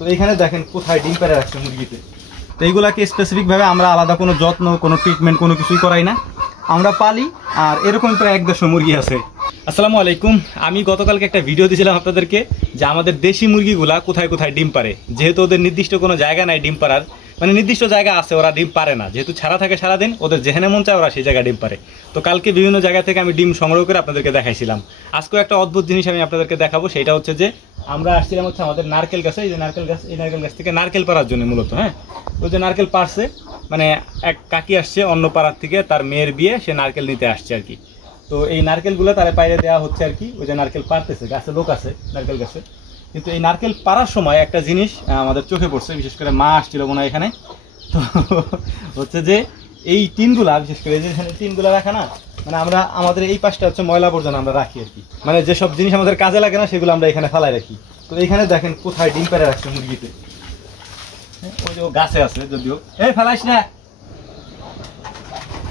তো এইখানে দেখেন কোথায় ডিম পেড়ে রাখছে মুরগিতে। তো এইগুলাকে স্পেসিফিকভাবে আমরা আলাদা কোনো যত্ন, কোনো ট্রিটমেন্ট, কোনো কিছুই করাই না, আমরা পালি। আর এরকম প্রায় 1-150 মুরগি আছে। আসসালামু আলাইকুম। আমি গতকালকে একটা ভিডিও দিয়েছিলাম আপনাদেরকে যে আমাদের দেশি মুরগিগুলা কোথায় কোথায় ডিম পারে। যেহেতু ওদের নির্দিষ্ট কোনো জায়গা নাই ডিম পাড়ার, মানে নির্দিষ্ট জায়গা আছে, ওরা ডিম পারে না, যেহেতু ছাড়া থাকে সারাদিন, ওদের যেখানে মন চায় ওরা সেই জায়গায় ডিম পারে। তো কালকে বিভিন্ন জায়গা থেকে আমি ডিম সংগ্রহ করে আপনাদেরকে দেখাইছিলাম। আজকেও একটা অদ্ভুত জিনিস আমি আপনাদেরকে দেখাবো। সেটা হচ্ছে যে আমরা আসছিলাম হচ্ছে আমাদের নারকেল গাছে, এই যে নারকেল গাছ, এই নারকেল গাছ থেকে নারকেল পাড়ার জন্য মূলত। হ্যাঁ, ওই যে নারকেল পাড়ছে, মানে এক কাকি আসছে অন্য পাড়ার থেকে, তার মেয়ের বিয়ে, সে নারকেল নিতে আসছে আর কি। তো এই নারকেলগুলো তারা পাইরে দেওয়া হচ্ছে আর কি। ওই যে নারকেল পাড়তেছে, গাছে লোক আছে নারকেল গাছে। কিন্তু এই নারকেল পাড়ার সময় একটা জিনিস আমাদের চোখে পড়ছে, বিশেষ করে মা আসছিল মনে হয় এখানে। তো হচ্ছে যে এই টিনগুলা, বিশেষ করে যেখানে টিনগুলা রাখা না, মানে আমরা আমাদের এই পাশটা হচ্ছে ময়লা আবর্জনা আমরা রাখি আর কি। মানে যেসব জিনিস আমাদের কাজে লাগে না সেগুলো আমরা এখানে ফেলাই রাখি। তো এইখানে দেখেন কোথায় ডিম পেড়ে রাখছে মুরগিতে। ওই যে গাছে আছে যদিও, এই ফেলাইস না।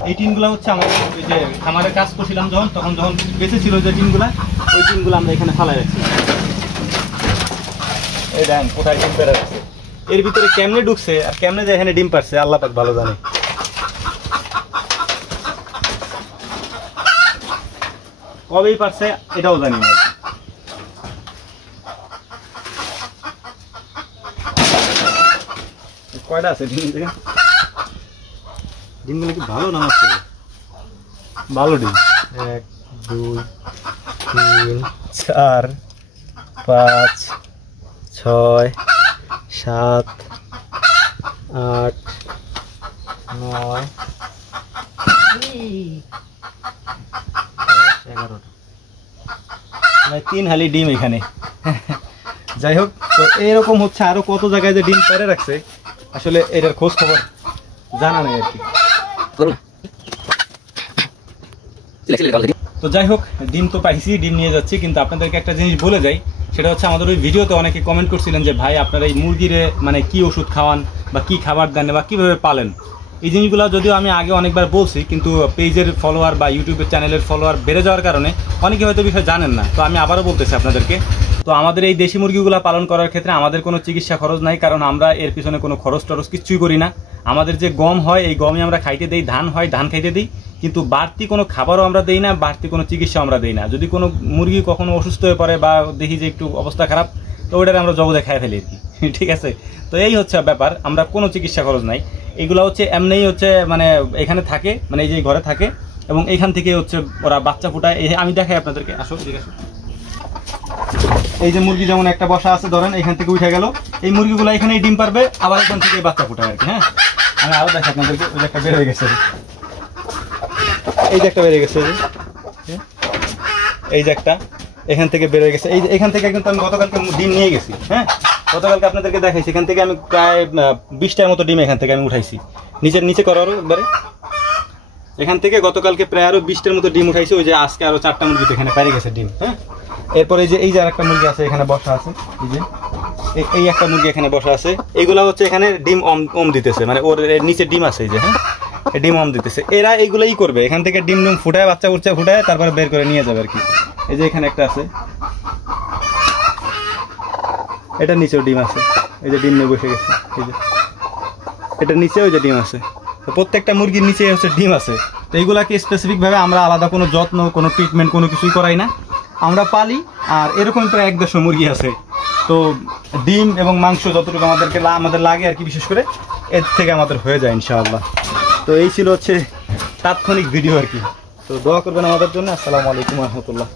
এই টিনগুলা হচ্ছে আমাদের ওই যে খামারের কাজ করছিলাম যখন বেঁচে ছিল যে টিনগুলা, ওই টিনগুলো আমরা এখানে ফেলাই রাখছি। এই দেখেন কোথায় ডিম পেড়ে রাখছে। এর ভিতরে কেমনে ঢুকছে আর কেমনে যে এখানে ডিম পারছে আল্লাহ পাক ভালো জানে। কবেই পারছে এটাও জানি না। কয়টা আছে ডিম? দেখেন ডিমগুলো কি ভালো না আছে? ভালো ডিম। 1 2 3 4 5 6 7 8 9 11 3 হালি ডিম এখানে। যাই হোক, তো এরকম হচ্ছে আরো কত জায়গায় যে ডিম পেড়ে রাখছে, আসলে এটার খোঁজ খবর জানা নেই আর কি। তো যাই হোক, ডিম তো পাইছি, ডিম নিয়ে যাচ্ছি। কিন্তু আপনাদেরকে একটা জিনিস বলে যাই, সেটা হচ্ছে আমাদের ওই ভিডিওতে অনেকে কমেন্ট করছিলেন যে ভাই আপনারা এই মুরগিরে মানে কি ওষুধ খাওয়ান বা কি খাবার দেন বা কিভাবে পালেন। এই জিনিসগুলো যদিও আমি আগে অনেকবার বলছি, কিন্তু পেজের ফলোয়ার বা ইউটিউবের চ্যানেলের ফলোয়ার বেড়ে যাওয়ার কারণে অনেকে হয়তো বিষয় জানেন না। তো আমি আবারও বলতেছি আপনাদেরকে, তো আমাদের এই দেশি মুরগিগুলো পালন করার ক্ষেত্রে আমাদের কোনো চিকিৎসা খরচ নাই, কারণ আমরা এর পিছনে কোনো খরচ টরচ কিছুই করি না। আমাদের যে গম হয় এই গমই আমরা খাইতে দিই, ধান হয় ধান খাইতে দিই, কিন্তু বাড়তি কোনো খাবারও আমরা দিই না, বাড়তি কোনো চিকিৎসা আমরা দিই না। যদি কোনো মুরগি কখনো অসুস্থ হয়ে পড়ে বা দেখি যে একটু অবস্থা খারাপ, তো ওইটারে আমরা জবদে খাই ফেলি আর কি। ঠিক আছে, তো এই হচ্ছে ব্যাপার, আমরা কোনো চিকিৎসা খরচ নাই। এইগুলো হচ্ছে এমনিই হচ্ছে মানে এখানে থাকে, মানে এই যে ঘরে থাকে, এবং এইখান থেকে হচ্ছে ওরা বাচ্চা ফুটায়। আমি দেখাই আপনাদেরকে, আসো ঠিক আছে। এই যে মুরগি যেমন একটা বসা আছে, ধরেন এখান থেকে উঠে গেল, এই মুরগিগুলো এখানেই ডিম পারবে, আবার এখান থেকে বাচ্চা ফুটায় আর কি। হ্যাঁ, আমি আরো দেখাই আপনাদেরকে। ওই যে একটা বের হয়ে গেছে, এই যে একটা বের হয়ে গেছে, এই যে একটা এখান থেকে বের হয়ে গেছে। এই এখান থেকে কিন্তু আমি গতকালকে ডিম নিয়ে গেছি। হ্যাঁ, গতকালকে আপনাদেরকে দেখাইছি, এখান থেকে আমি প্রায় 20টার মতো ডিম এখান থেকে আমি উঠাইছি। নিচে করো আরো একবারে। এখান থেকে গতকালকে প্রায় আরো 20টার মতো ডিম উঠাইছি। ওই যে আজকে আরো 4টা মুরগি এখানে পেরে গেছে ডিম। হ্যাঁ, এরপরে এই যে আরেকটা মুরগি আছে এখানে বসা আছে, এই যে এই একটা মুরগি এখানে বসা আছে। এইগুলা হচ্ছে এখানে ডিম অম দিতেছে, মানে ওর নিচে ডিম আছে এই যে। হ্যাঁ, ডিম অম দিতেছে। এরা এইগুলোই করবে, এখান থেকে ডিম ফুটায়, বাচ্চা উঠছে ফুটায়, তারপরে বের করে নিয়ে যাবে আর কি। এই যে এখানে একটা আছে, এটার নিচেও ডিম আছে, এই যে ডিম নিয়ে বসে গেছে। এই যে এটার নিচে ওই যে ডিম আছে। তো প্রত্যেকটা মুরগির নিচে হচ্ছে ডিম আছে। তো এইগুলাকে স্পেসিফিকভাবে আমরা আলাদা কোনো যত্ন, কোনো ট্রিটমেন্ট, কোনো কিছুই করাই না, আমরা পালি। আর এরকম প্রায় 1-150 মুরগি আছে। তো ডিম এবং মাংস যতটুকু আমাদের লাগে আর কি, বিশেষ করে এর থেকে আমাদের হয়ে যায় ইনশাআল্লাহ। তো এই ছিল হচ্ছে তাৎক্ষণিক ভিডিও আর কি। তো দোয়া করবেন আমাদের জন্য। আসসালামু আলাইকুম ওয়া রাহমাতুল্লাহ।